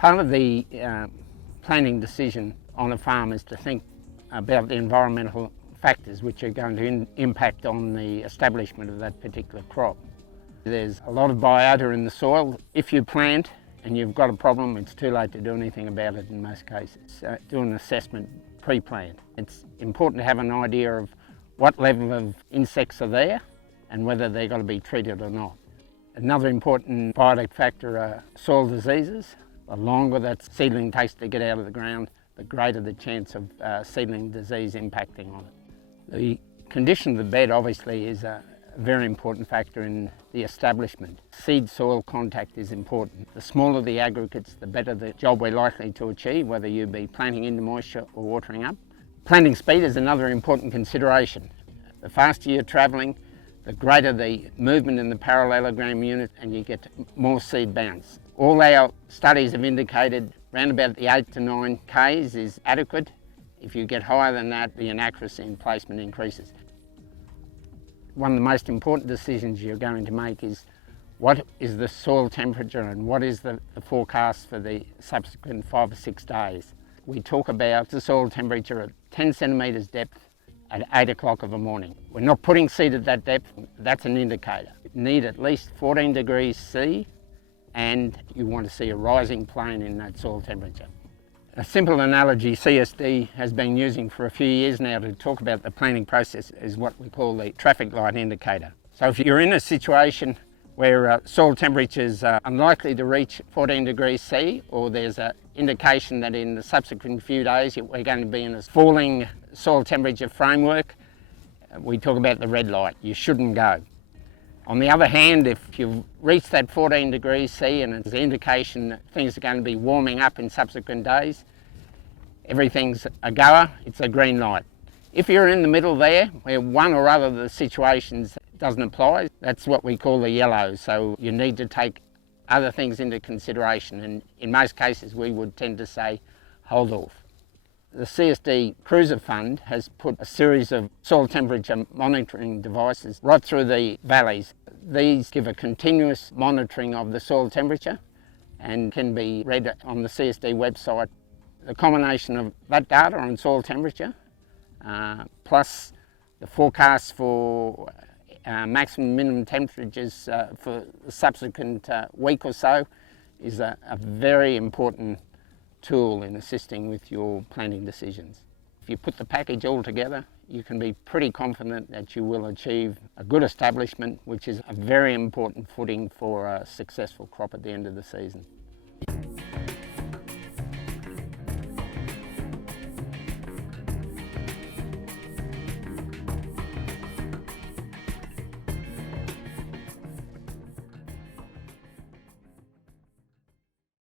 Part of the planning decision on a farm is to think about the environmental factors which are going to impact on the establishment of that particular crop. There's a lot of biota in the soil. If you plant and you've got a problem, it's too late to do anything about it in most cases. Do an assessment pre-plant. It's important to have an idea of what level of insects are there and whether they're going to be treated or not. Another important biotic factor are soil diseases. The longer that seedling takes to get out of the ground, the greater the chance of seedling disease impacting on it. The condition of the bed obviously is a very important factor in the establishment. Seed-soil contact is important. The smaller the aggregates, the better the job we're likely to achieve, whether you be planting into moisture or watering up. Planting speed is another important consideration. The faster you're travelling, the greater the movement in the parallelogram unit and you get more seed bounce. All our studies have indicated around about the 8 to 9 Ks is adequate. If you get higher than that, the inaccuracy in placement increases. One of the most important decisions you're going to make is what is the soil temperature and what is the forecast for the subsequent 5 or 6 days. We talk about the soil temperature at 10 centimetres depth at 8 o'clock of the morning. We're not putting seed at that depth, that's an indicator. You need at least 14 degrees C and you want to see a rising plane in that soil temperature. A simple analogy CSD has been using for a few years now to talk about the planting process is what we call the traffic light indicator. So if you're in a situation where soil temperatures are unlikely to reach 14 degrees C, or there's an indication that in the subsequent few days we're going to be in a falling soil temperature framework, we talk about the red light. You shouldn't go. On the other hand, if you've reached that 14 degrees C and it's an indication that things are going to be warming up in subsequent days, everything's a goer, it's a green light. If you're in the middle there, where one or other of the situations doesn't apply, that's what we call the yellow. So you need to take other things into consideration, and in most cases we would tend to say hold off. The CSD Cruiser Fund has put a series of soil temperature monitoring devices right through the valleys. These give a continuous monitoring of the soil temperature and can be read on the CSD website. The combination of that data on soil temperature plus the forecast for maximum and minimum temperatures for the subsequent week or so is a very important tool in assisting with your planting decisions. If you put the package all together, you can be pretty confident that you will achieve a good establishment, which is a very important footing for a successful crop at the end of the season.